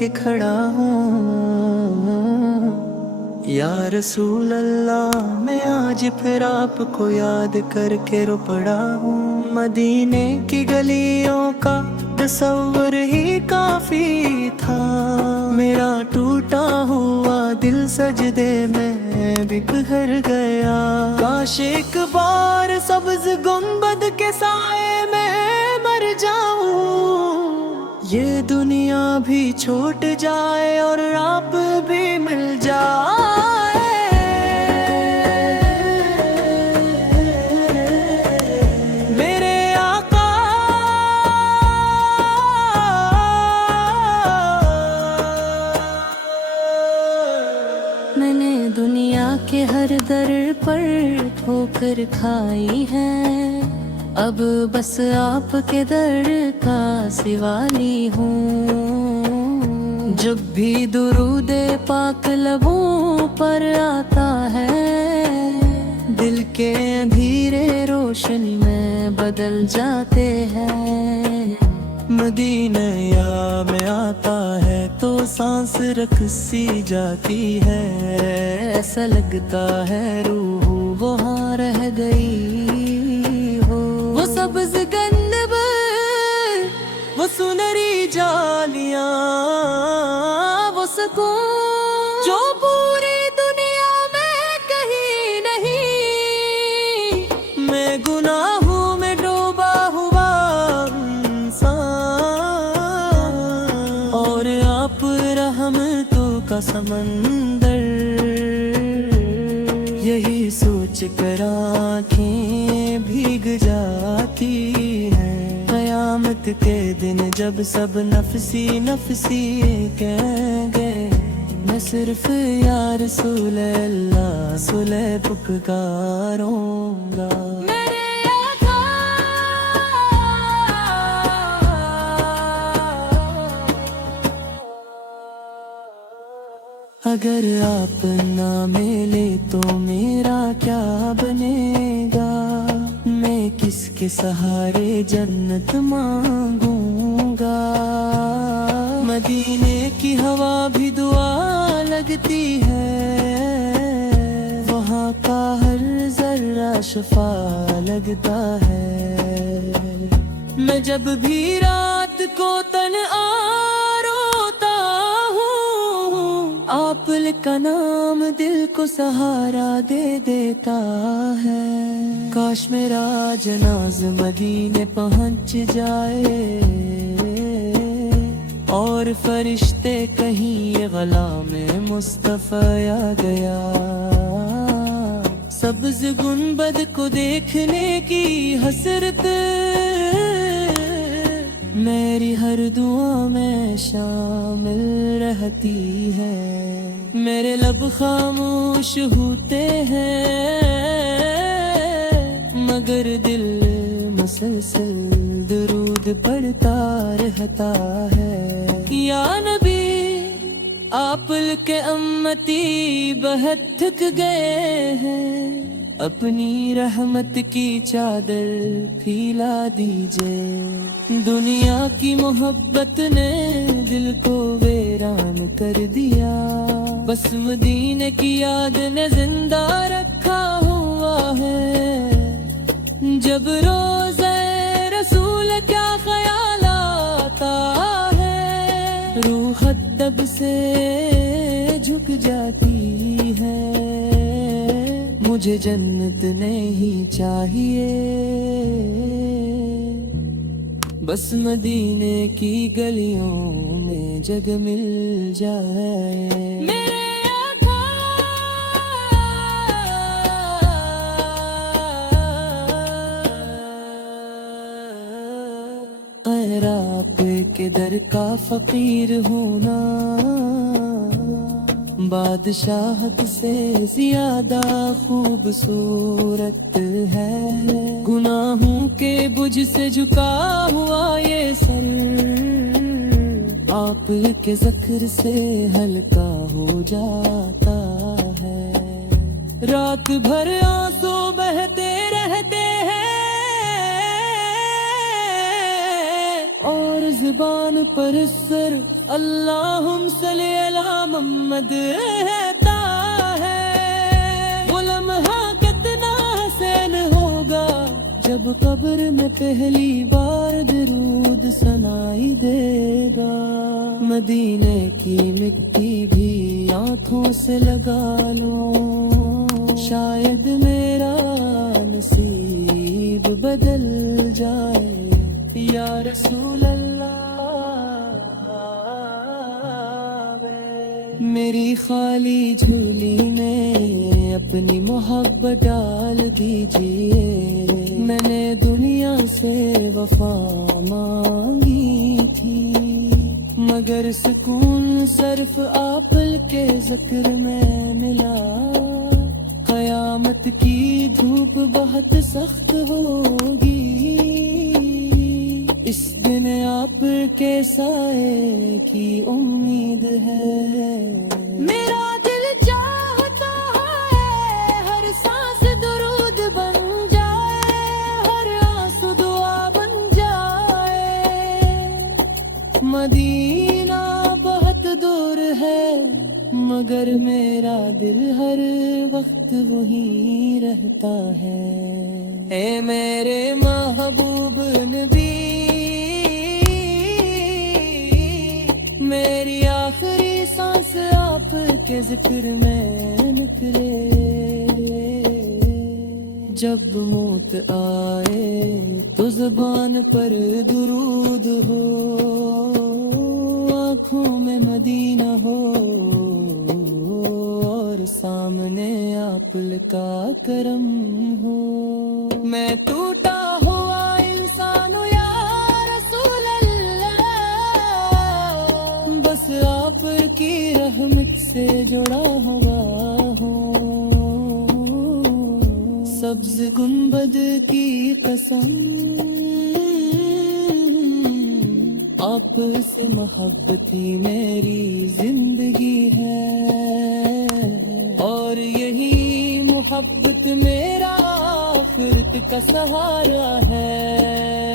के खड़ा हूँ। या रसूल अल्लाह, मैं आज फिर आपको याद करके रो पड़ा हूँ। मदीने की गलियों का तस्वर ही काफी था, मेरा टूटा हुआ दिल सजदे में बिखर गया। काश एक बार सब्ज गुंबद के साए में मर जाऊं, ये दुनिया भी छूट जाए और आप भी मिल जाए। मेरे आका, मैंने दुनिया के हर दर पर ठोकर खाई है, अब बस आपके दर का सिवाली हूँ। जब भी दुरूदे पाक लबों पर आता है, दिल के अंधेरे रोशनी में बदल जाते हैं। मदीना या में आता है तो सांस रख सी जाती है, ऐसा लगता है रूह वहाँ रह गई। वो सब्ज गंदब, वो सुनहरी जालियां, वो सुकून जो पूरी दुनिया में कहीं नहीं। मैं गुनाहों में डूबा हुआ इंसान, और आप रहमतों का समंदर। यही सोच कर आँखें भीग जाती हैं, क़यामत के दिन जब सब नफसी नफसी कहेंगे। मैं सिर्फ या रसूल अल्लाह सुले पुकारूंगा। अगर आप ना मिले तो मेरा क्या बनेगा, मैं किसके सहारे जन्नत मांगूंगा। मदीने की हवा भी दुआ लगती है, वहाँ का हर जर्रा शफा लगता है। मैं जब भी रात को तन्हा रोता हूँ, आप का नाम दिल को सहारा दे देता है। काश मेरा जनाज़ मदीने पहुँच जाए, और फरिश्ते कहीं ये ग़लाम-ए मुस्तफ़ा आ गया। सब्ज़ गुंबद को देखने की हसरत मेरी हर दुआ में शामिल रहती है। मेरे लब खामोश होते हैं, मगर दिल मुसलसल दुरूद पढ़ता रहता है। या नबी, आप के अम्मती बहुत थक गए हैं, अपनी रहमत की चादर फैला दीजिए। दुनिया की मोहब्बत ने दिल को वीरान कर दिया, बस मदीने की याद ने जिंदा रखा हुआ है। जब रोज़े रसूल क्या ख्याल आता है, रूह अदब से झुक जाती है। मुझे जन्नत नहीं चाहिए, बस मदीने की गलियों में जग मिल जाए। मेरे आका, गैर आपके दर का फकीर हूँ ना, बादशाहत से ज्यादा खूबसूरत है। गुनाहों के बुझ से झुका हुआ ये सर, आप के ज़िक्र से हल्का हो जाता है। रात भर आंसू बहते रहते हैं, और जुबान पर सिर्फ اللہم صلی علی محمد کہتا ہے وہ لمحہ کتنا حسین ہوگا جب قبر میں پہلی بار درود سنائی دے گا، مدینے کی مٹی بھی آنکھوں سے لگا لو، شاید میرا نصیب بدل جائے یا رسول اللہ۔ میری خالی جھولی میں اپنی محبت ڈال دیجئے، میں نے دنیا سے وفا مانگی تھی، مگر سکون صرف آپ کے ذکر میں ملا، قیامت کی دھوپ بہت سخت ہوگی، اس دن آپ کے سائے کی امید ہے، میرا دل چاہتا ہے ہر سانس درود بن جائے، ہر آنسو دعا بن جائے، مدینہ بہت دور ہے مگر میرا دل ہر وقت وہیں رہتا ہے، اے میرے محبوب نبی، میری آخری سانس آپ کے ذکر میں نکلے، جب موت آئے تو زبان پر درود ہو، آنکھوں میں مدینہ ہو اور سامنے آپ کا کرم ہو، میں ٹوٹا ہوا انسان ہوں یا رسول اللہ، بس آپ کی رحمت سے جڑا ہوا ہوں، سبز گنبد کی قسم آپ سے محبت ہی میری زندگی ہے، اور یہی محبت میرا آخرت کا سہارا ہے۔